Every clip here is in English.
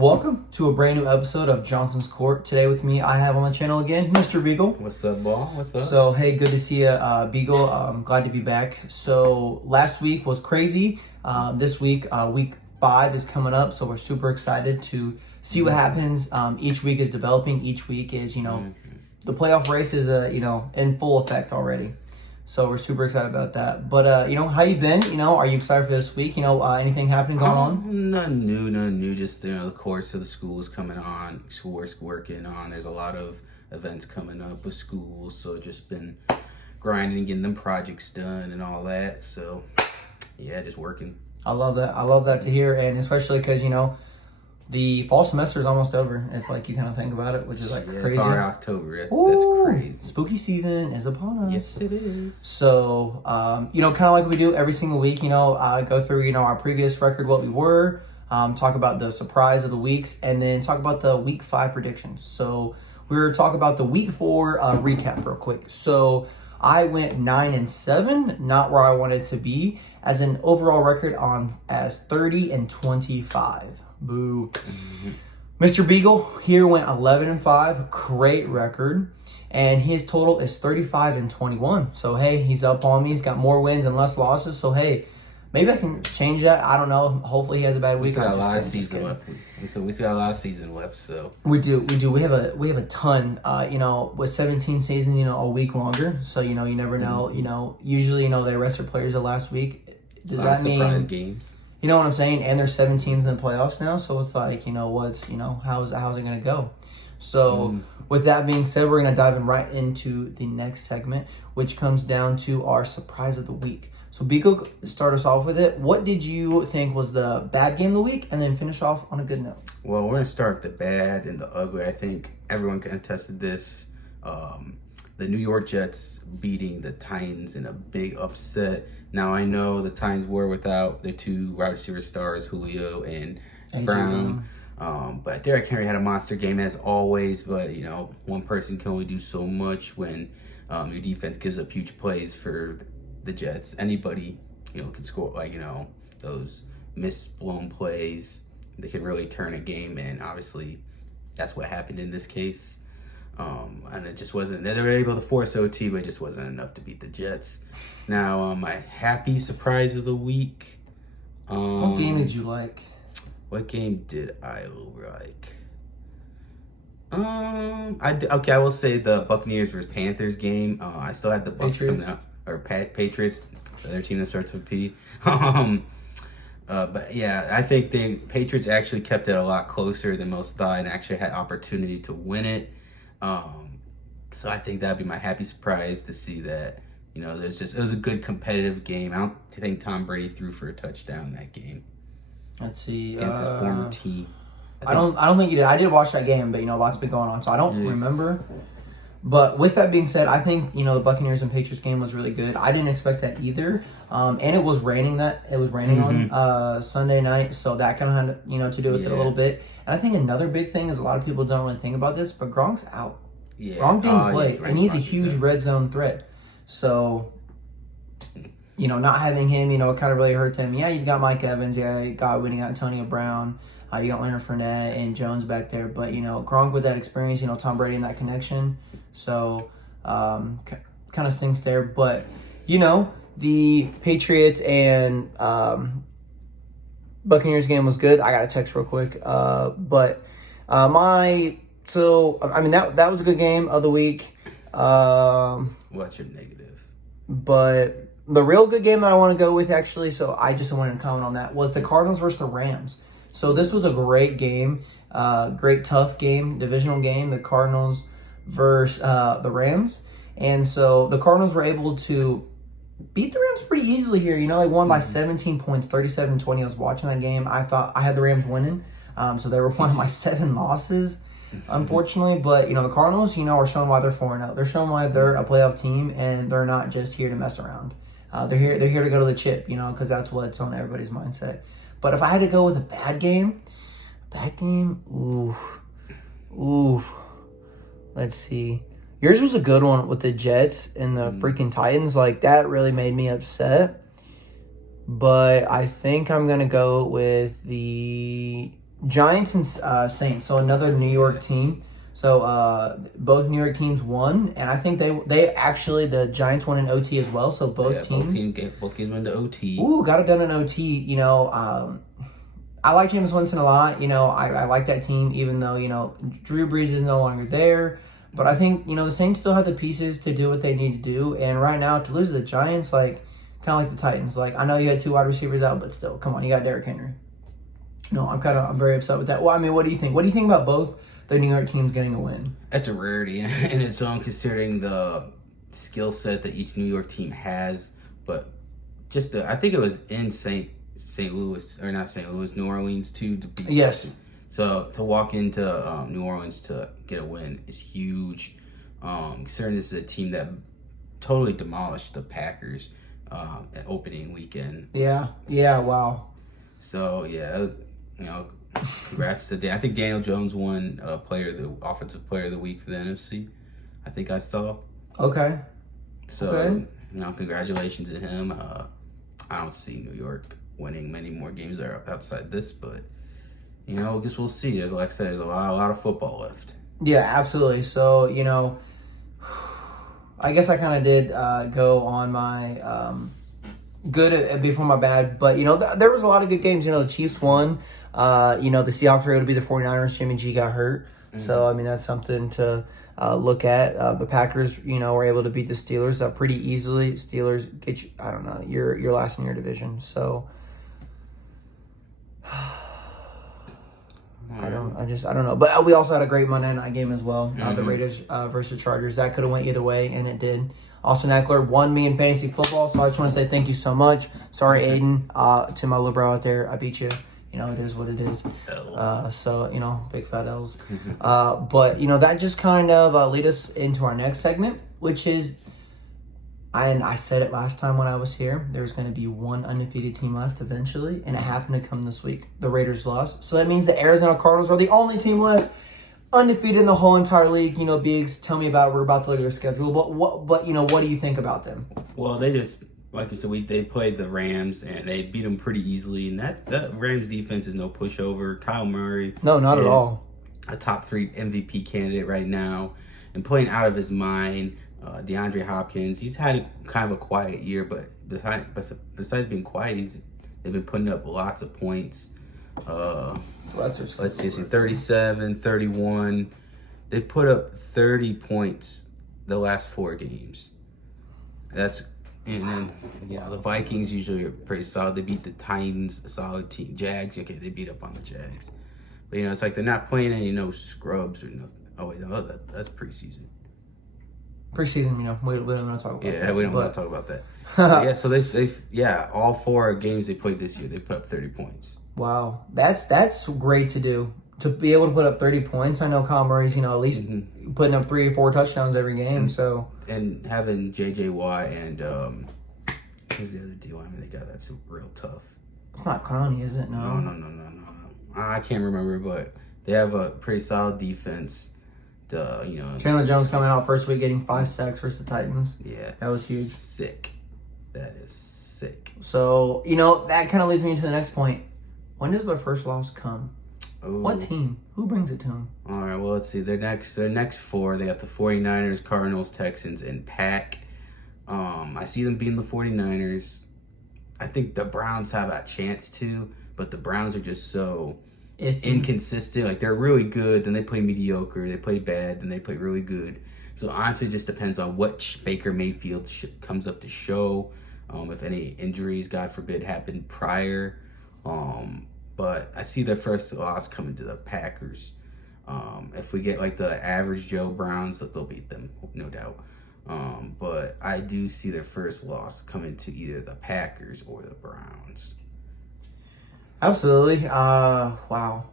Welcome to a brand new episode of Johnson's Court. Today with me, I have on the channel again, Mr. Beagle. What's up, ball? What's up? So, hey, good to see you, Beagle. I'm glad to be back. So, last week was crazy. This week, week 5 is coming up, so we're super excited to see what happens. Each week is developing. Each week is, the playoff race is, in full effect already. So we're super excited about that. But, how you been? Are you excited for this week? Anything happening going on? Nothing new. Just, the course of the school is coming on. Schoolwork's working on. There's a lot of events coming up with schools. So just been grinding, getting them projects done and all that. So, yeah, just working. I love that. I love that to hear. And especially because, the fall semester is almost over. If you kind of think about it, which is crazy. It's already October. Ooh, that's crazy. Spooky season is upon us. Yes, it is. So, kind of like we do every single week, go through, our previous record, what we were, talk about the surprise of the weeks, and then talk about the week 5 predictions. So, we're talking about the week 4 recap real quick. So, I went 9-7, not where I wanted to be, as an overall record as 30-25. Boo. Mr. Beagle here went 11-5, great record, and his total is 35-21. So hey, he's up on me. He's got more wins and less losses. So hey, maybe I can change that. I don't know. Hopefully he has a bad week. We still got a lot of season left. We still got a lot of season left. So we do. We have a ton. With 17 seasons, a week longer. So you never know. Usually they rest their players the last week. Does that mean surprise games? You know what I'm saying? And there's 7 teams in the playoffs now, so it's how's it going to go? So with that being said, we're going to dive in right into the next segment, which comes down to our surprise of the week. So Beagle, start us off with it. What did you think was the bad game of the week? And then finish off on a good note. Well, we're going to start with the bad and the ugly. I think everyone can attest to this. The New York Jets beating the Titans in a big upset. Now, I know the Titans were without their 2 wide receiver stars, Julio and Brown. But Derrick Henry had a monster game as always. But, one person can only do so much when your defense gives up huge plays for the Jets. Anybody, can score, those missed-blown plays. They can really turn a game, and obviously that's what happened in this case. And it just wasn't, they were able to force OT, but it just wasn't enough to beat the Jets. Now, my happy surprise of the week. What game did you like? What game did I like? I will say the Buccaneers versus Panthers game. I still had the Bucs coming out, or Patriots, the other team that starts with P. But yeah, I think the Patriots actually kept it a lot closer than most thought and actually had opportunity to win it. So I think that'd be my happy surprise to see that, it was a good competitive game. I don't think Tom Brady threw for a touchdown in that game. Let's see. Against his former team. I don't think he did. I did watch that game, but lots been going on, so I don't remember. But with that being said, I think, the Buccaneers and Patriots game was really good. I didn't expect that either. And it was raining on Sunday night, so that kind of had, to do with it a little bit. And I think another big thing is a lot of people don't really think about this, but Gronk's out. Yeah. Gronk didn't play, and he's a huge red zone threat. So, not having him, it kind of really hurt them. Yeah, you've got Mike Evans. Yeah, you got winning Antonio Brown. You got Leonard Fournette and Jones back there. But, Gronk with that experience, Tom Brady and that connection. So, kind of stinks there. But, the Patriots and Buccaneers game was good. I got a text real quick. That was a good game of the week. What's your negative? But the real good game that I want to go with, actually, so I just wanted to comment on that, was the Cardinals versus the Rams. So this was a great game, great tough game, divisional game, the Cardinals versus the Rams. And so the Cardinals were able to beat the Rams pretty easily here. They won by 17 points, 37-20. I was watching that game. I thought I had the Rams winning. So they were one of my 7 losses, unfortunately. But, the Cardinals, are showing why they're 4-0. They're showing why they're a playoff team, and they're not just here to mess around. They're here to go to the chip, because that's what's on everybody's mindset. But if I had to go with a bad game, oof. Let's see. Yours was a good one with the Jets and the freaking Titans. That really made me upset. But I think I'm going to go with the Giants and Saints. So another New York team. So both New York teams won, and I think they actually the Giants won in OT as well. So both teams. Both games went to OT. Ooh, got it done in OT. I like Jameis Winston a lot. I like that team, even though Drew Brees is no longer there. But I think the Saints still have the pieces to do what they need to do. And right now, to lose to the Giants, like kind of like the Titans. Like I know you had two wide receivers out, but still, come on, you got Derrick Henry. I'm very upset with that. Well, I mean, what do you think? What do you think about both the New York teams getting a win? That's a rarity in its own, considering the skill set that each New York team has. But I think it was in St. Louis, or not St. Louis, New Orleans too. To beat Yes. So to walk into New Orleans to get a win is huge. Considering this is a team that totally demolished the Packers at opening weekend. Yeah. Wow. So congrats to I think Daniel Jones won offensive player of the week for the NFC. I think I saw. Okay. So congratulations to him. I don't see New York winning many more games that are outside this, but I guess we'll see. Like I said, there's a lot of football left. Yeah, absolutely. So I guess I kind of did go on my good before my bad, but there was a lot of good games. The Chiefs won. The Seahawks were able to be the 49ers. Jimmy G got hurt, so I mean that's something to look at. The Packers, were able to beat the Steelers pretty easily. Steelers get you. I don't know. You're last in your division, so. I don't know. But we also had a great Monday night game as well. The Raiders versus Chargers. That could have went either way, and it did. Austin Eckler won me in fantasy football, so I just want to say thank you so much. Sorry, Aiden, to my little bro out there. I beat you. It is what it is. So, big fat L's. But, that just kind of lead us into our next segment, which is, and I said it last time when I was here, there's going to be one undefeated team left eventually, and it happened to come this week. The Raiders lost. So that means the Arizona Cardinals are the only team left undefeated in the whole entire league. Biggs, tell me about it. We're about to look at their schedule. But what do you think about them? Well, they just, like you said, they played the Rams, and they beat them pretty easily. And that Rams defense is no pushover. Kyle Murray. No, not at all. A top 3 MVP candidate right now and playing out of his mind. DeAndre Hopkins, he's had kind of a quiet year, but besides being quiet, they've been putting up lots of points. Let's see, 37, 31. They've put up 30 points the last 4 games. And then the Vikings usually are pretty solid. They beat the Titans, a solid team. Jags, okay, they beat up on the Jags. But it's like they're not playing any scrubs or nothing. Oh wait, no, that's preseason. Preseason, we don't want to talk about that. Yeah, we don't want to talk about that. So they all 4 games they played this year, they put up 30 points. Wow, that's great to do. To be able to put up 30 points. I know Kyle Murray's, at least putting up 3 or 4 touchdowns every game. And having J.J. Watt and who's the other D lineman they got that's real tough. It's not Clowney, is it? No. I can't remember, but they have a pretty solid defense. Chandler Jones coming out first week getting 5 sacks versus the Titans. Yeah, that was huge. Sick. That is sick. So that kind of leads me to the next point. When does their first loss come? Ooh. What team? Who brings it to them? All right, well, let's see. Their next 4, they got the 49ers, Cardinals, Texans, and Pack. I see them beating the 49ers. I think the Browns have a chance to, but the Browns are just so inconsistent. Like, they're really good, then they play mediocre. They play bad, then they play really good. So, honestly, it just depends on what Baker Mayfield comes up to show. If any injuries, God forbid, happened prior. But I see their first loss coming to the Packers. If we get like the average Joe Browns, they'll beat them, no doubt. But I do see their first loss coming to either the Packers or the Browns. Absolutely. Wow.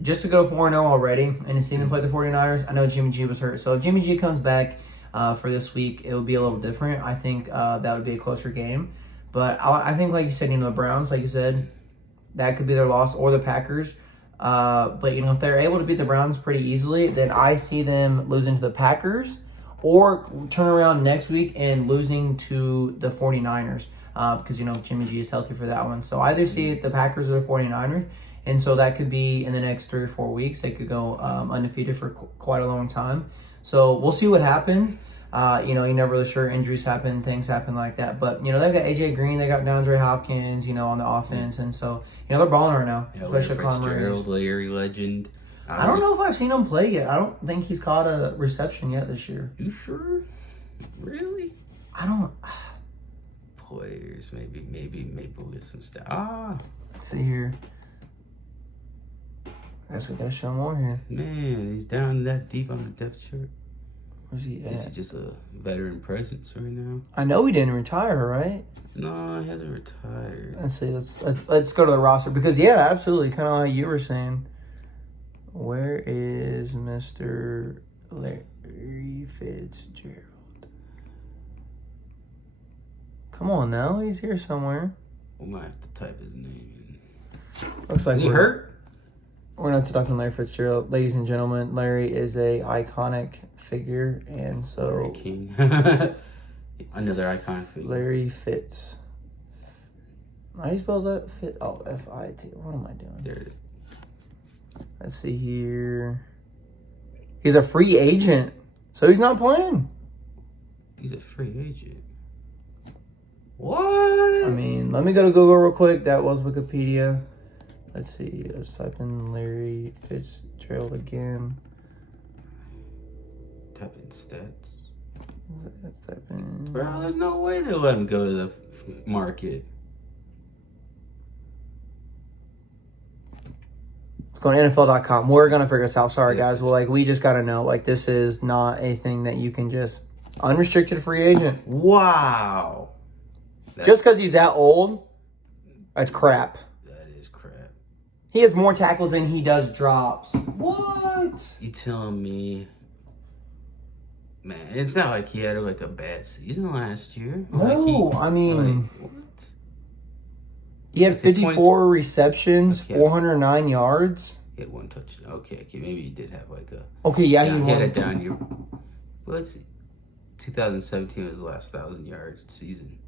Just to go 4-0 already and to see them play the 49ers, I know Jimmy G was hurt. So if Jimmy G comes back for this week, it would be a little different. I think that would be a closer game. But I think, like you said, the Browns, like you said, that could be their loss, or the Packers. But, if they're able to beat the Browns pretty easily, then I see them losing to the Packers or turn around next week and losing to the 49ers because, Jimmy G is healthy for that one. So either see the Packers or the 49ers. And so that could be in the next 3 or 4 weeks. They could go undefeated for quite a long time. So we'll see what happens. You're never really sure. Injuries happen, things happen like that. But, they've got AJ Green, they got DeAndre Hopkins, on the offense. And so, they're balling right now. Yeah, especially Fitzgerald, Larry Legend. I don't know if I've seen him play yet. I don't think he's caught a reception yet this year. You sure? Really? I don't. Players, maybe we'll get some stuff. Let's see here. I guess we gotta show more here. Man, he's down that deep on the depth chart. Where's he at? Is he just a veteran presence right now? I know he didn't retire, right? No, he hasn't retired. Let's see. Let's go to the roster because absolutely, kind of like you were saying. Where is Mr. Larry Fitzgerald? Come on now, he's here somewhere. We might have to type his name in. Looks like is he hurt? We're not talking Larry Fitzgerald, ladies and gentlemen. Larry is a iconic figure, and so Larry King, another iconic figure. Larry Fitz. How do you spell that? Fit? Oh, F-I-T. What am I doing? There it is. Let's see here. He's a free agent, so he's not playing. He's a free agent. What? I mean, let me go to Google real quick. That was Wikipedia. Let's see. Let's type in Larry Fitzgerald again. Type in stats. Let's type in. Bro, there's no way they'll let him go to the market. Let's go to NFL.com. We're gonna figure this out. Sorry, guys. Well, we just gotta know. This is not a thing that you can just unrestricted free agent. Wow. Just because he's that old, that's crap. That is crap. He has more tackles than he does drops. What? You telling me? Man, it's not like he had a bad season last year. No, I mean, what? he had 54 receptions, 409 yards. He had one touchdown. Okay, maybe he did have Okay, yeah, he he had a won. down year. Let's see. 2017 was his last 1,000-yard season.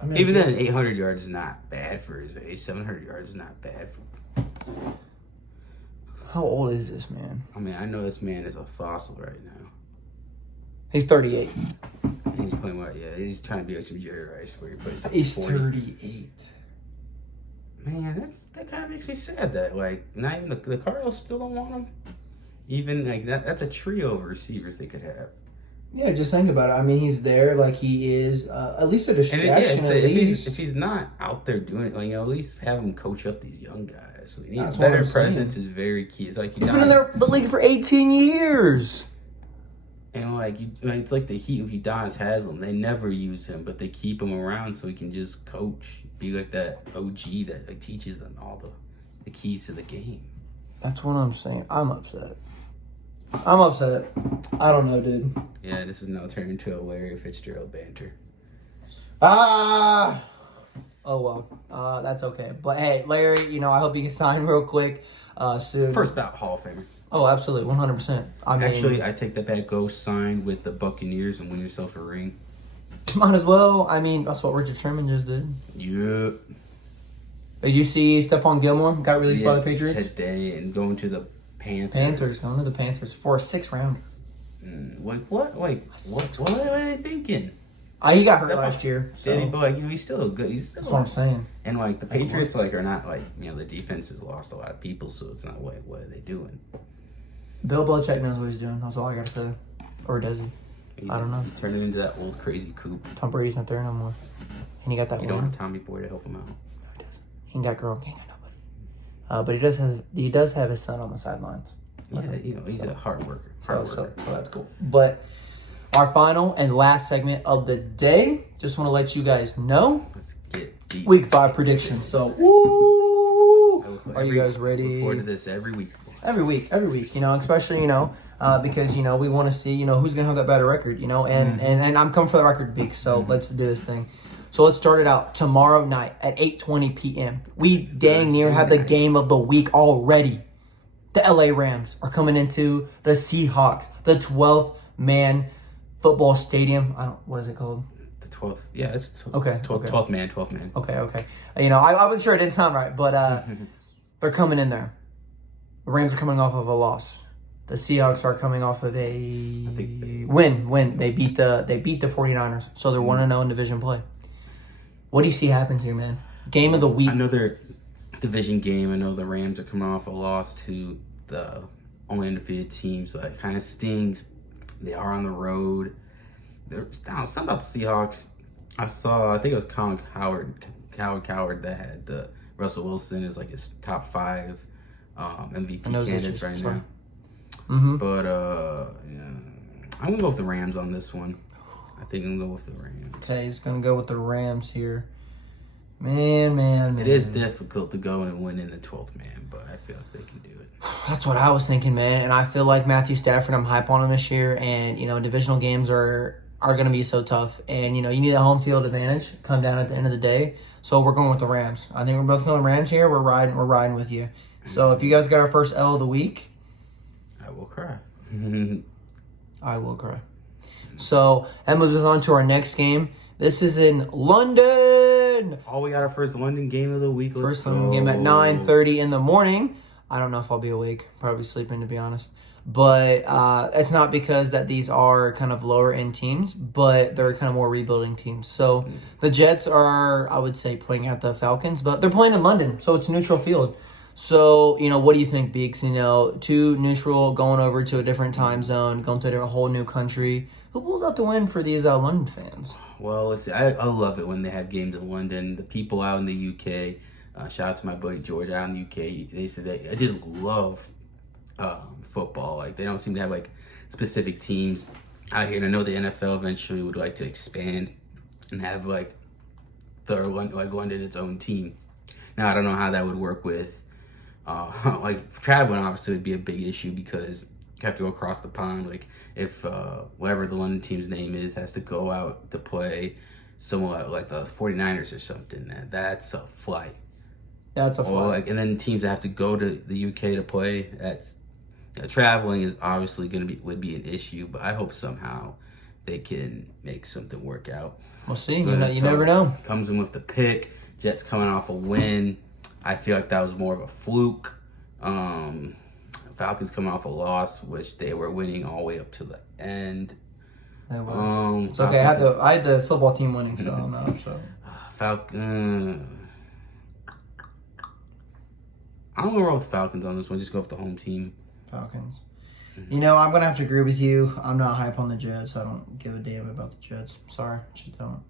I mean, Even then, 800 yards is not bad for his age. 700 yards is not bad for. How old is this man? I mean, I know this man is a fossil right now. He's 38. And he's playing what? Yeah, he's trying to be like some Jerry Rice where he plays. He's 40. 38. Man, that kind of makes me sad that not even the Cardinals still don't want him. Even that's a trio of receivers they could have. Yeah, just think about it. I mean, he's there, he is at least a distraction. If he's not out there doing it, at least have him coach up these young guys. So That's better what I'm presence saying. is very key. It's like He's been in the league for 18 years. And it's like the Heat with Udonis Haslam. They never use him, but they keep him around so he can just coach, be like that OG that teaches them all the keys to the game. That's what I'm saying. I'm upset. I don't know, dude. Yeah, this is now turning into a Larry Fitzgerald banter. Oh well. That's okay. But hey, Larry, I hope you get signed real quick soon. First bout Hall of Famer. Oh, absolutely, 100%. Actually, I take that back. Go sign with the Buccaneers and win yourself a ring. Might as well. I mean, that's what Richard Sherman just did. Yep. Did you see Stephon Gilmore got released by the Patriots? Today and going to the Panthers, going to the Panthers for a 6th round. What? What are they thinking? He got hurt last year. So. Did he? But he's still good. That's what I'm saying. And the Patriots are not the defense has lost a lot of people, so it's not what are they doing? Bill Belichick knows what he's doing. That's all I gotta say. Or does he? I don't know. Turn it into that old crazy coop. Tom Brady's not there no more, and he got that. You don't have Tommy Boy to help him out. No, he doesn't. He ain't got Gronk. He ain't got nobody. But he does have his son on the sidelines. Yeah, he's a hard worker. So that's cool. But our final and last segment of the day. Just want to let you guys know. Let's get deep. Week 5 predictions. So, woo! Are you guys ready? Look forward to this every week. Every week, especially, because, we want to see, who's going to have that better record, and I'm coming for the record big, so let's do this thing. So let's start it out tomorrow night at 8:20 p.m. We dang near have the game of the week already. The LA Rams are coming into the Seahawks, the 12th man football stadium. What is it called? The 12th. Yeah, it's okay. 12th man. Okay. I wasn't sure it didn't sound right, but they're coming in there. The Rams are coming off of a loss. The Seahawks are coming off of a win. They beat the 49ers, so they're 1-0 in division play. What do you see happens here, man? Game of the week. Another division game. I know the Rams are coming off a loss to the only undefeated team, so it kind of stings. They are on the road. There's something about the Seahawks. I think it was Colin Coward that had the Russell Wilson is like his top 5 MVP candidates right now. Mm-hmm. But yeah, I'm gonna go with the Rams on this one. I think I'm gonna go with the Rams. Okay, he's gonna go with the Rams here. Man. It is difficult to go and win in the 12th man, but I feel like they can do it. That's what I was thinking, man. And I feel like Matthew Stafford, I'm hype on him this year. And, divisional games are going to be so tough. And, you need a home field advantage come down at the end of the day. So we're going with the Rams. I think we're both going Rams here. We're riding with you. So if you guys got our first L of the week, I will cry. I will cry. So that moves us on to our next game. This is in London. Oh, we got our first London game of the week. First London game at 9:30 in the morning. I don't know if I'll be awake. Probably sleeping, to be honest. But it's not because that these are kind of lower end teams, but they're kind of more rebuilding teams. So the Jets are, I would say, playing at the Falcons, but they're playing in London, so it's a neutral field. So, what do you think, Beeks? Two neutral going over to a different time zone, going to a whole new country. Who pulls out the win for these London fans? Well, listen, I love it when they have games in London. The people out in the UK, shout out to my buddy George out in the UK. They said I just love football. Like, they don't seem to have like specific teams out here. And I know the NFL eventually would like to expand and have like London its own team. Now I don't know how that would work with like traveling. Obviously, would be a big issue because you have to go across the pond. Like if whatever the London team's name is has to go out to play somewhat like the 49ers or something, that's a flight. That's a flight. And then teams that have to go to the UK to play, that's traveling is obviously would be an issue, but I hope somehow they can make something work out. We'll see. You never know. Comes in with the pick. Jets coming off a win. I feel like that was more of a fluke. Falcons coming off a loss, which they were winning all the way up to the end. It's okay. I had the football team winning, so I don't know. So I'm gonna roll with the Falcons on this one. Just go with the home team. Falcons. I'm gonna have to agree with you. I'm not hype on the Jets. I don't give a damn about the Jets. Sorry, just don't.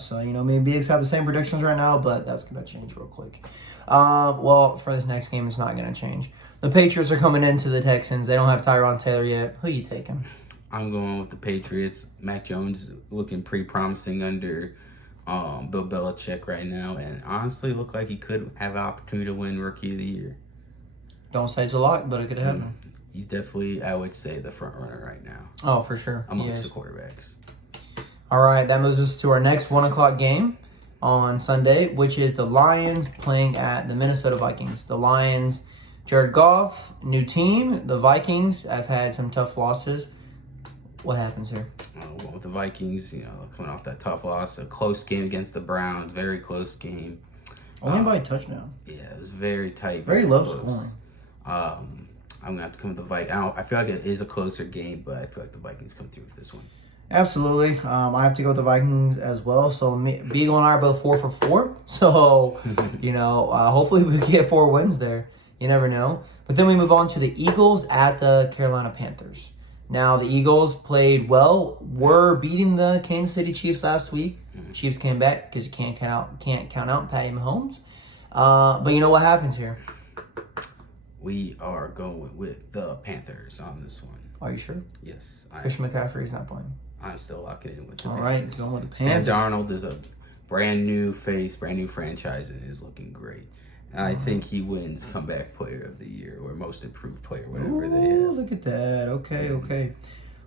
So me and BX have the same predictions right now, but that's gonna change real quick. Well, for this next game, it's not gonna change. The Patriots are coming into the Texans. They don't have Tyron Taylor yet. Who you taking? I'm going with the Patriots. Mac Jones looking pretty promising under Bill Belichick right now, and honestly, look like he could have an opportunity to win Rookie of the Year. Don't say it's a lot, but it could happen. He's definitely, I would say, the front runner right now. Oh, for sure. Amongst the quarterbacks. All right, that moves us to our next 1 o'clock game on Sunday, which is the Lions playing at the Minnesota Vikings. The Lions, Jared Goff, new team. The Vikings have had some tough losses. What happens here? Well, with the Vikings, coming off that tough loss, a close game against the Browns, very close game. Only by a touchdown. Yeah, it was very tight. Very low scoring. I'm going to have to come with the Vikings. I feel like it is a closer game, but I feel like the Vikings come through with this one. Absolutely. I have to go with the Vikings as well. So Beagle and I are both 4 for 4. So, hopefully we get 4 wins there. You never know. But then we move on to the Eagles at the Carolina Panthers. Now, the Eagles played well. Were beating the Kansas City Chiefs last week. Chiefs came back because you can't count out Patty Mahomes. But you know what happens here? We are going with the Panthers on this one. Are you sure? Yes. Christian McCaffrey's not playing. I'm still locking in with the All Panthers. right, going with the Panthers. Sam Darnold is a brand new face, brand new franchise, and is looking great. I think he wins Comeback Player of the Year or Most Improved Player, whatever they have. Look at that. Okay.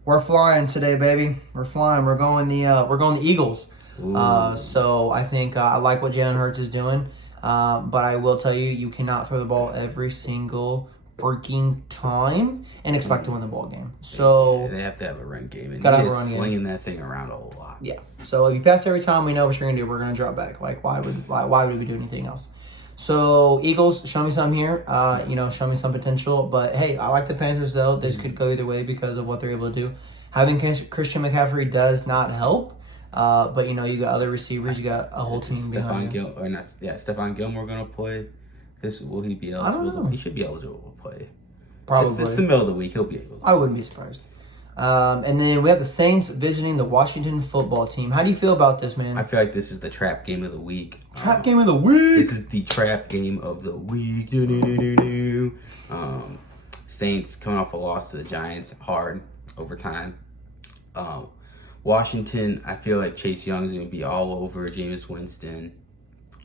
We're flying today, baby. We're flying. We're going the Eagles. So I think I like what Jalen Hurts is doing. But I will tell you cannot throw the ball every single freaking time and expect to win the ball game. So they have to have a run game, and gotta he have a is run game. slinging that thing around a lot. Yeah. So if you pass every time, we know what you're gonna do. We're gonna drop back. Like why would we do anything else? So Eagles, show me some here. Show me some potential. But hey, I like the Panthers though. This could go either way because of what they're able to do. Having Christian McCaffrey does not help. But you got other receivers. You got a whole team behind you. Stephon Gilmore gonna play. Will he be eligible? I don't know. He should be eligible to play. Probably. It's the middle of the week. He'll be able to. I wouldn't be surprised. And then we have the Saints visiting the Washington football team. How do you feel about this, man? I feel like this is the trap game of the week. Trap game of the week. This is the trap game of the week. Saints coming off a loss to the Giants, hard overtime. Washington, I feel like Chase Young's going to be all over Jameis Winston.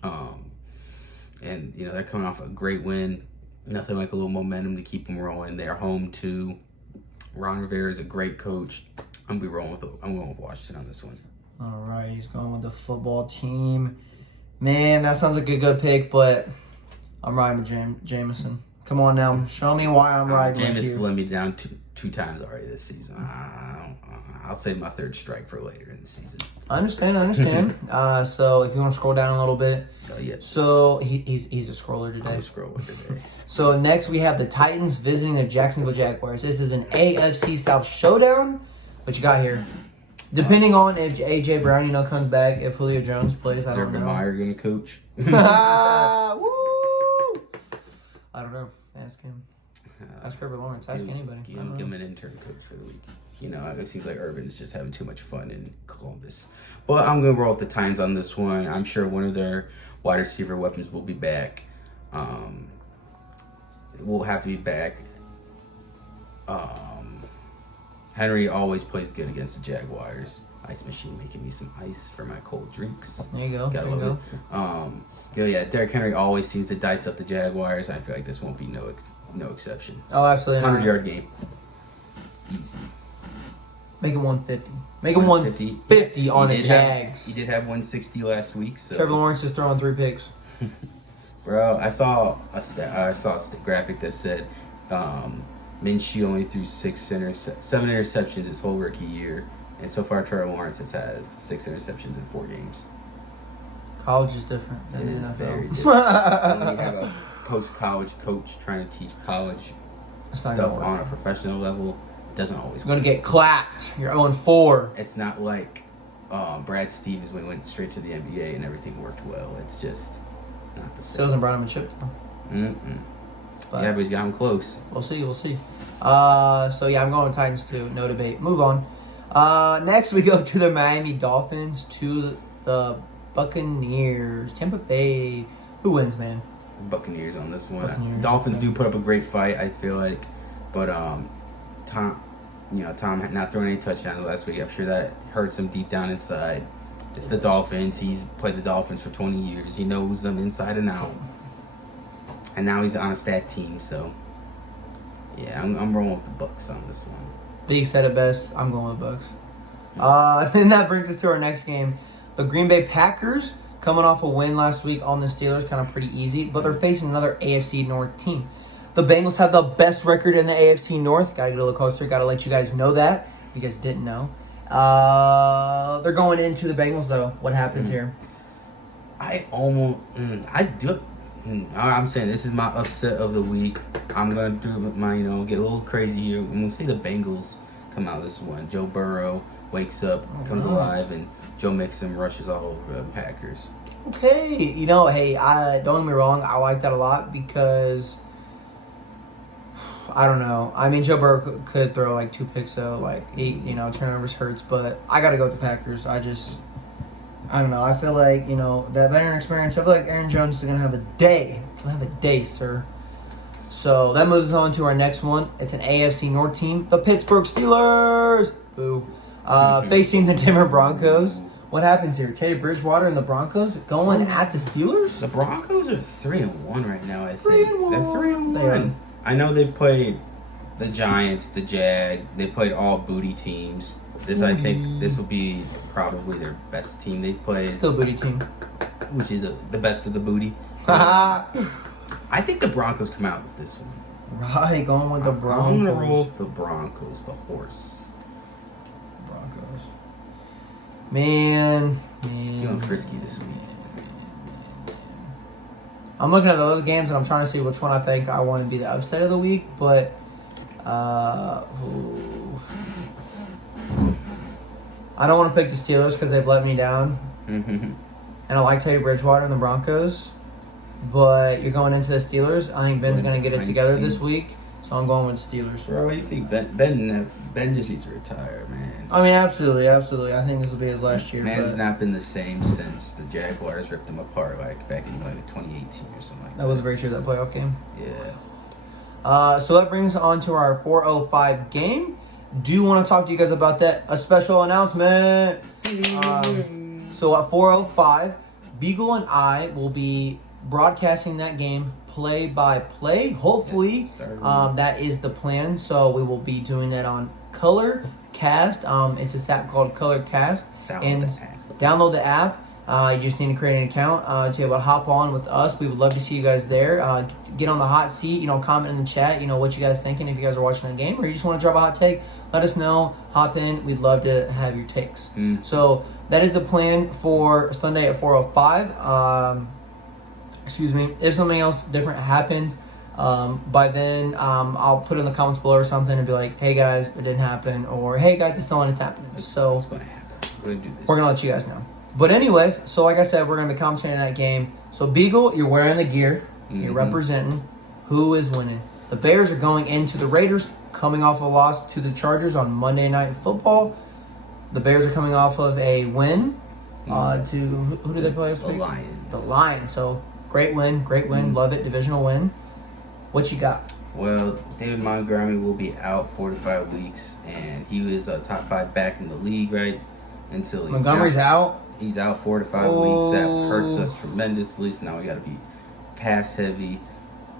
And they're coming off a great win. Nothing like a little momentum to keep them rolling. They're home too. Ron Rivera is a great coach. I'm going with Washington on this one. All right, he's going with the football team. Man, that sounds like a good pick, but I'm riding with Jameson. Come on now, show me why I'm riding with you. Jameis let me down two times already this season. I'll save my third strike for later in the season. I understand. So if you want to scroll down a little bit. Yeah. So he's a scroller today. I'm a scroller today. So next we have the Titans visiting the Jacksonville Jaguars. This is an AFC South showdown. What you got here? Depending on if AJ Brown, comes back, if Julio Jones plays, I don't know. Urban Meyer gonna coach? Woo! I don't know. Ask him. Ask Trevor Lawrence. Ask anybody. Give him an intern coach for the week. It seems like Urban's just having too much fun in Columbus. But I'm going to roll with the Titans on this one. I'm sure one of their wide receiver weapons will be back. Will have to be back. Henry always plays good against the Jaguars. Ice machine making me some ice for my cold drinks. There you go. Derrick Henry always seems to dice up the Jaguars. I feel like this won't be no exception. Oh, absolutely. 100-yard game. Easy. Make it 150. Make it 150 on the Jags. He did have 160 last week. So Trevor Lawrence is throwing 3 picks. Bro, I saw a graphic that said Minshew only threw 7 interceptions his whole rookie year, and so far Trevor Lawrence has had 6 interceptions in 4 games. College is different than It is NFL. very different. When you have a post-college coach trying to teach college stuff on a professional level, it doesn't always work. You're going to get clapped. You're 0-4. It's not like Brad Stevens when he went straight to the NBA and everything worked well. It's just not the same. Still hasn't brought him a chip, though. But he's got him close. We'll see. I'm going with Titans too. No debate. Move on. Next, we go to the Miami Dolphins to the Buccaneers. Tampa Bay. Who wins, man? Buccaneers on this one. Dolphins do put up a great fight, I feel like. But Tom had not thrown any touchdowns last week. I'm sure that hurts him deep down inside. It's the Dolphins. He's played the Dolphins for 20 years. He knows them inside and out. And now he's on a stat team, so yeah, I'm rolling with the Bucs on this one. Big said it best. I'm going with Bucs. And that brings us to our next game. The Green Bay Packers, coming off a win last week on the Steelers, kind of pretty easy, but they're facing another AFC North team. The Bengals have the best record in the AFC North. Gotta get a little closer. Gotta let you guys know that, if you guys didn't know. They're going into the Bengals, though. What happens here? I'm saying this is my upset of the week. I'm going to do my, get a little crazy here. I'm going to say the Bengals come out this one. Joe Burrow wakes up, comes alive, and Joe Mixon rushes all over the Packers. Okay. Don't get me wrong. I like that a lot because, I don't know. I mean, Joe Burrow could throw like 2 picks, though. Like, 8, turnovers hurts. But I got to go with the Packers. I don't know. I feel like, that veteran experience. I feel like Aaron Jones is going to have a day. He's going to have a day, sir. So that moves us on to our next one. It's an AFC North team. The Pittsburgh Steelers. Boo. Facing the Denver Broncos. What happens here? Teddy Bridgewater and the Broncos going at the Steelers? The Broncos are 3-1 right now, I think. 3-1. They're 3-1. I know they played the Giants, the Jag. They played all booty teams. I think this will be probably their best team they played. Still booty team. Which is the best of the booty. I think the Broncos come out with this one. Right, going with the Broncos. I'm going to roll with the Broncos, the horse. Broncos. Man. Feeling frisky this week. I'm looking at the other games and I'm trying to see which one I think I want to be the upset of the week. But I don't want to pick the Steelers because they've let me down. Mm-hmm. And I like Teddy Bridgewater and the Broncos. But you're going into the Steelers. I think Ben's going to get it together this week. So I'm going with Steelers. Bro, what do you think? Ben just needs to retire, man. I mean, absolutely. I think this will be his last year. Man's not been the same since the Jaguars ripped him apart, like back in like 2018 or something like that. That was very true, that playoff game. Yeah. So that brings us on to our 4:05 game. Do want to talk to you guys about that. A special announcement. So at 4:05, Beagle and I will be broadcasting that game play by play. Hopefully, Yes, that is the plan. So we will be doing that on Color Cast. It's this app called Color Cast. Download the app. You just need to create an account to be able to hop on with us. We would love to see you guys there. Get on the hot seat. Comment in the chat. What you guys thinking if you guys are watching the game or you just want to drop a hot take. Let us know. Hop in. We'd love to have your takes. So that is the plan for Sunday at 4:05. Excuse me. If something else different happens, by then I'll put in the comments below or something and be like, hey guys, it didn't happen, or hey guys, it's still on, it's happening. So it's going to happen. We're going to do this. We're going to let you guys know. But anyways, so like I said, we're going to be commentating that game. So Beagle, you're wearing the gear. You're representing. Who is winning? The Bears are going into the Raiders, coming off a loss to the Chargers on Monday Night Football. The Bears are coming off of a win to who did they play this week? The Lions. The Lions. So great win. Love it. Divisional win. What you got? Well, David Montgomery will be out 4 to 5 weeks, and he was a top 5 back in the league, right? Until he's Montgomery's out. He's out 4 to 5 weeks. That hurts us tremendously. So now we got to be pass heavy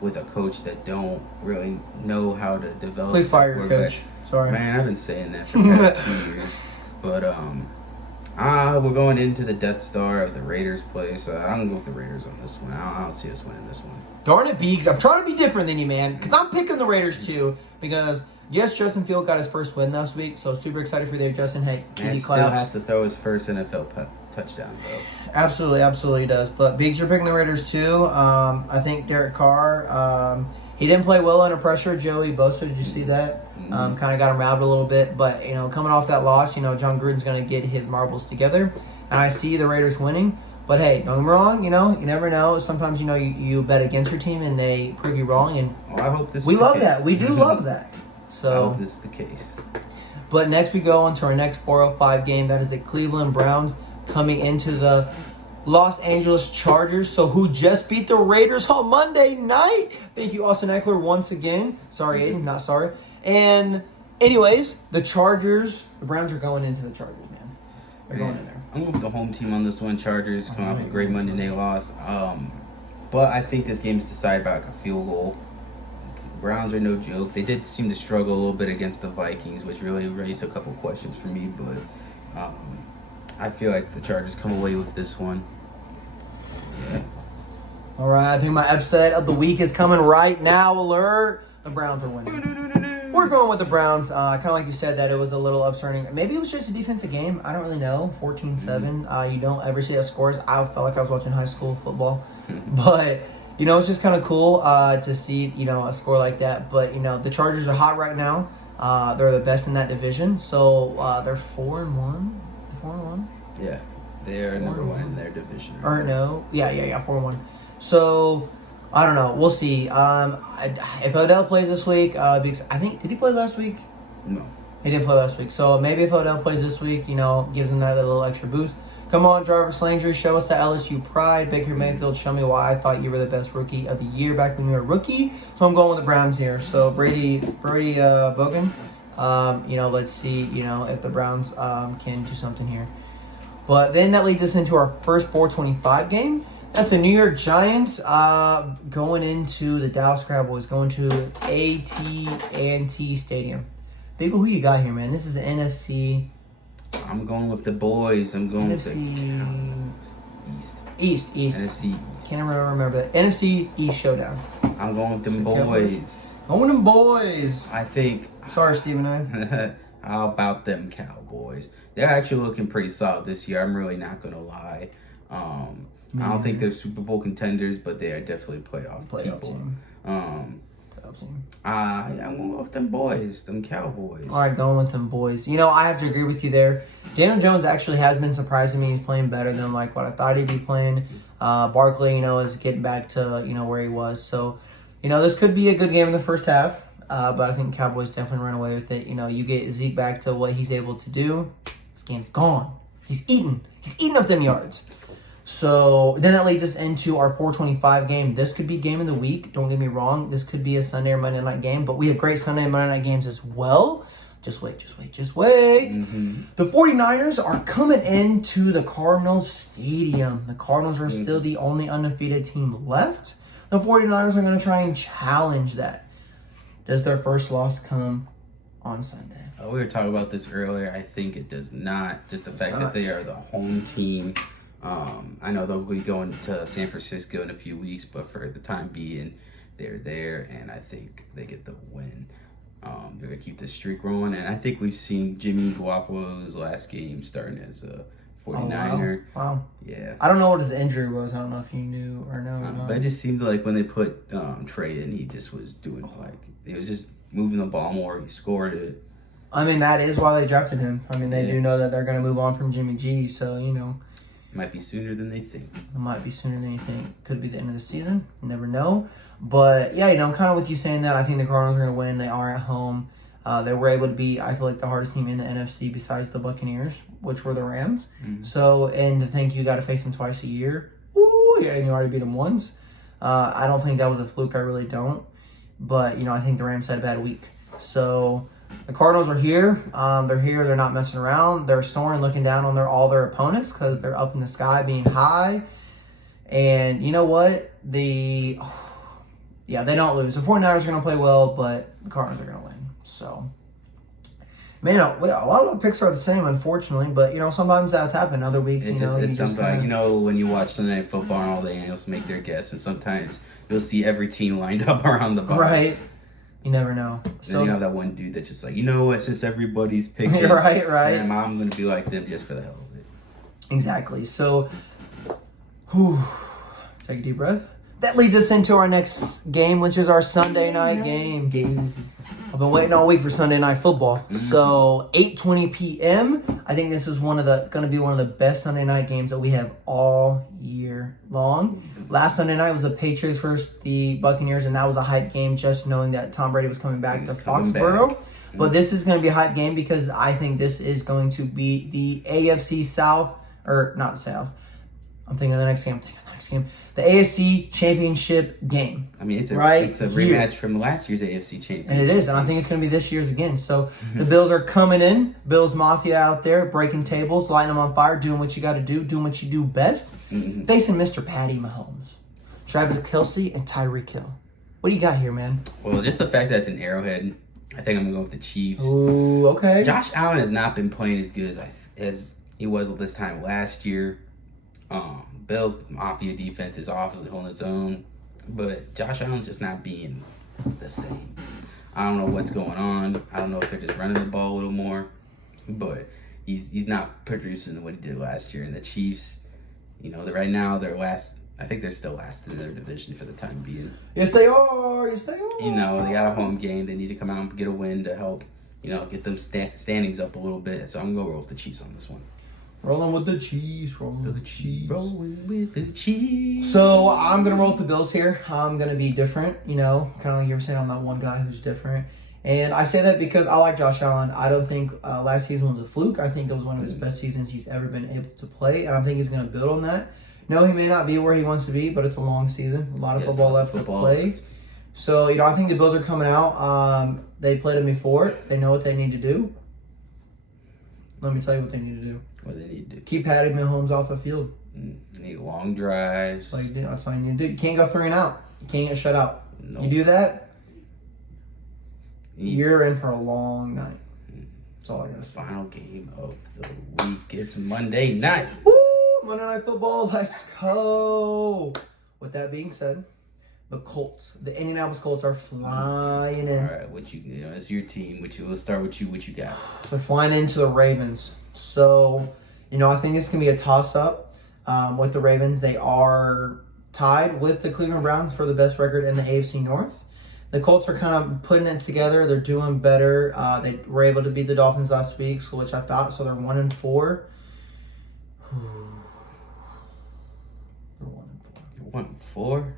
with a coach that don't really know how to develop. Please fire your coach. Sorry, man. I've been saying that for the past 2 years, but we're going into the Death Star of the Raiders play, so I'm gonna go with the Raiders on this one. I don't see us winning this one. Darn it, Beegs. I'm trying to be different than you, man, because I'm picking the Raiders too. Because yes, Justin Field got his first win last week, so super excited for you there, Justin. Hey, and still has to throw his first NFL touchdown, though. Absolutely does. But Beegs, you're picking the Raiders too. I think Derek Carr, he didn't play well under pressure. Joey Bosa, did you see that? Kind of got him routed a little bit, but coming off that loss, John Gruden's going to get his marbles together, and I see the Raiders winning. But hey, don't get me wrong. You never know. Sometimes you bet against your team and they prove you wrong, and I hope this. We love that. We do love that. So I hope this is the case. But next we go on to our next 4:05 game. That is the Cleveland Browns coming into the Los Angeles Chargers. So who just beat the Raiders on Monday night? Thank you, Austin Eckler, once again. Sorry, Aiden, not sorry. And anyways, the Browns are going into the Chargers, man. They're going in there. I'm going with the home team on this one. Chargers coming off a great Monday night loss. But I think this game is decided by like a field goal. Browns are no joke. They did seem to struggle a little bit against the Vikings, which really raised a couple questions for me. But I feel like the Chargers come away with this one. Yeah. All right, I think my upset of the week is coming right now. Alert! The Browns are winning. We're going with the Browns. Kind of like you said, that it was a little upsetting. Maybe it was just a defensive game. I don't really know. 14-7. You don't ever see that scores. I felt like I was watching high school football. But, it's just kind of cool to see, a score like that. But, the Chargers are hot right now. They're the best in that division. So, they're 4-1. 4-1? Yeah. They are number 1 in their division. Or no. Yeah, 4-1. So, I don't know. We'll see. If Odell plays this week, because I think, did he play last week? No. He didn't play last week. So maybe if Odell plays this week, gives him that little extra boost. Come on, Jarvis Landry, show us that LSU pride. Baker Mayfield, show me why I thought you were the best rookie of the year back when you were a rookie. So I'm going with the Browns here. So Brady Bogan, let's see, if the Browns can do something here. But then that leads us into our first 4:25 game. That's the New York Giants going into the Dallas Cowboys, going to AT&T Stadium. People, who you got here, man? This is the NFC. I'm going with the boys. I'm going with the East. NFC East. Can't remember that. NFC East showdown. I'm going with them boys. Going with them boys. I think. Sorry, Stephen A. How about them Cowboys? They're actually looking pretty solid this year. I'm really not going to lie. I don't think they're Super Bowl contenders, but they are definitely playoff people. team. Playoff team. I'm going with them boys, them Cowboys. All right, going with them boys. You know, I have to agree with you there. Daniel Jones actually has been surprising me. He's playing better than like what I thought he'd be playing. Barkley, is getting back to where he was. So, this could be a good game in the first half. But I think Cowboys definitely run away with it. You get Zeke back to what he's able to do. This game's gone. He's eating up them yards. So then that leads us into our 425 game. This could be game of the week. Don't get me wrong. This could be a Sunday or Monday night game, but we have great Sunday and Monday night games as well. Just wait. Mm-hmm. The 49ers are coming into the Cardinals Stadium. The Cardinals are still the only undefeated team left. The 49ers are going to try and challenge that. Does their first loss come on Sunday? We were talking about this earlier. I think it does not. Just the fact that they are the home team. I know they'll be going to San Francisco in a few weeks, but for the time being, they're there, and I think they get the win. They're going to keep this streak rolling, and I think we've seen Jimmy Garoppolo's last game starting as a 49er. Oh, wow. Yeah. I don't know what his injury was. I don't know if you knew or know. But it just seemed like when they put Trey in, he just was doing he was just moving the ball more. He scored it. I mean, that is why they drafted him. I mean, they do know that they're going to move on from Jimmy G, so, Might be sooner than they think. It might be sooner than you think. Could be the end of the season. You never know. But, yeah, I'm kind of with you saying that. I think the Cardinals are going to win. They are at home. They were able to beat, I feel like, the hardest team in the NFC besides the Buccaneers, which were the Rams. Mm-hmm. So, and to think you got to face them twice a year. Ooh, yeah, and you already beat them once. I don't think that was a fluke. I really don't. But, I think the Rams had a bad week. So, the Cardinals are here. They're here. They're not messing around. They're soaring, looking down on all their opponents because they're up in the sky being high. And you know what? They don't lose. The 49ers are going to play well, but the Cardinals are going to win. So, man, a lot of the picks are the same, unfortunately. But, sometimes that's happened. Other weeks, It's sometimes, when you watch Sunday Night Football and all the analysts make their guess, and sometimes you'll see every team lined up around the bottom. Right. You never know. So you have that one dude that's just like, what, since everybody's picking. Right. And I'm going to be like them just for the hell of it. Exactly. So, take a deep breath. That leads us into our next game, which is our Sunday night game. I've been waiting all week for Sunday night football. Mm-hmm. So 8:20 p.m. I think this is going to be one of the best Sunday night games that we have all year long. Last Sunday night was the Patriots versus the Buccaneers, and that was a hype game. Just knowing that Tom Brady was coming back to Foxborough. But this is going to be a hype game because I think this is going to be the AFC South, or not South. I'm thinking of the next game. The AFC Championship game. I mean, it's a rematch from last year's AFC Championship. And it is, and I think it's going to be this year's again. So the Bills are coming in. Bills Mafia out there, breaking tables, lighting them on fire, doing what you got to do, doing what you do best. Mm-hmm. Facing Mr. Patty Mahomes, Travis Kelce, and Tyreek Hill. What do you got here, man? Well, just the fact that it's an Arrowhead, I think I'm going to go with the Chiefs. Ooh, okay. Josh Allen has not been playing as good as he was this time last year. Bills Mafia defense is obviously holding its own, but Josh Allen's just not being the same. I don't know what's going on. I don't know if they're just running the ball a little more, but he's not producing what he did last year. And the Chiefs, right now they're last. I think they're still last in their division for the time being. Yes, they are. They got a home game. They need to come out and get a win to help, get them standings up a little bit. So I'm going to roll with the Chiefs on this one. Rolling with the Chiefs. Rolling with the Chiefs. So I'm going to roll with the Bills here. I'm going to be different, kind of like you were saying, I'm that one guy who's different. And I say that because I like Josh Allen. I don't think last season was a fluke. I think it was one of his best seasons he's ever been able to play. And I think he's going to build on that. No, he may not be where he wants to be, but it's a long season. A lot of football left to play. So, I think the Bills are coming out. They played him before. They know what they need to do. Let me tell you what they need to do. What they need to do. Keep Patty Mahomes off the field. Need long drives. That's all you need to do. You can't go 3 and out. You can't get shut out. Nope. You do that, you're in for a long night. That's all I gotta say. Final game of the week. It's Monday night. Woo! Monday Night Football. Let's go. With that being said, the Colts, the Indianapolis Colts, are flying in. All right, it's your team. We'll start with you. What you got? They're flying into the Ravens. So, I think this can be a toss-up. with the Ravens. They are tied with the Cleveland Browns for the best record in the AFC North. The Colts are kind of putting it together. They're doing better. They were able to beat the Dolphins last week, which I thought. So they're 1-4. They're 1-4. 1-4.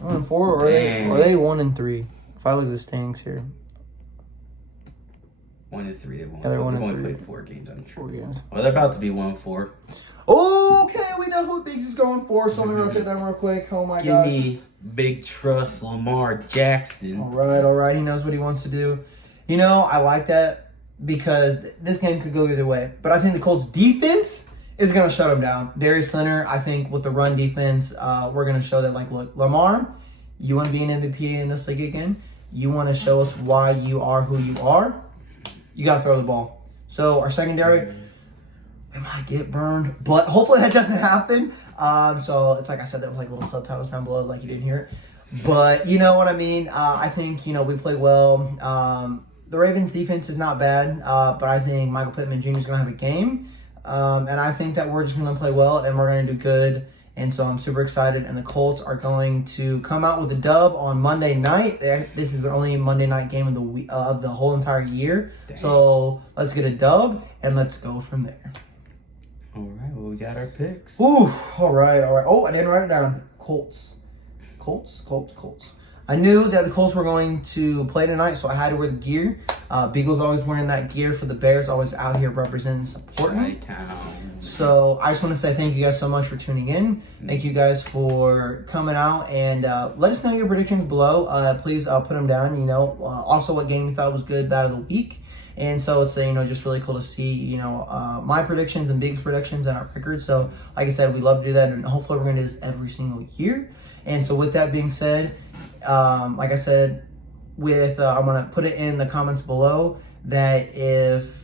1-4, or are they 1-3? If I look at the standings here. 1-3. They won. Yeah, they're 1-3. They've only played 4 games, I'm sure. 4 games. Well, they're about to be 1-4. Okay, we know who Biggs is going for, so let me write that down real quick. Oh my gosh. Give me big trust Lamar Jackson. All right. He knows what he wants to do. You know, I like that because this game could go either way. But I think the Colts defense is going to shut them down. Darius Leonard, I think with the run defense, we're going to show that, like, look, Lamar, you want to be an MVP in this league again. You want to show us why you are who you are. You got to throw the ball. So our secondary, we might get burned, but hopefully that doesn't happen. So it's like I said, there was like little subtitles down below, like you didn't hear it. But you know what I mean? I think, we played well. The Ravens defense is not bad, but I think Michael Pittman Jr. is going to have a game. And I think that we're just going to play well and we're going to do good. And so I'm super excited. And the Colts are going to come out with a dub on Monday night. This is the only Monday night game of the week, of the whole entire year. Dang. So let's get a dub and let's go from there. All right, well, we got our picks. Ooh, all right. Oh, I didn't write it down. Colts. I knew that the Colts were going to play tonight, so I had to wear the gear. Beagle's always wearing that gear for the Bears, always out here representing, supporting. So I just want to say thank you guys so much for tuning in. Thank you guys for coming out, and let us know your predictions below. Please put them down. Also what game you thought was good, bad of the week. And so it's just really cool to see my predictions and Big's predictions and our records. So like I said, we love to do that, and hopefully we're going to do this every single year. And so with that being said, like I said, I'm going to put it in the comments below that if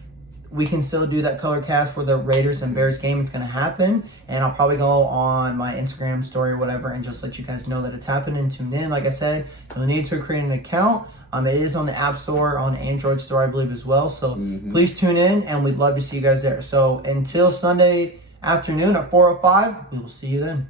we can still do that color cast for the Raiders and Bears game, it's going to happen. And I'll probably go on my Instagram story or whatever and just let you guys know that it's happened and tune in. Like I said, you'll need to create an account. It is on the App Store, on the Android Store, I believe, as well. So please tune in, and we'd love to see you guys there. So until Sunday afternoon at 4:05, we will see you then.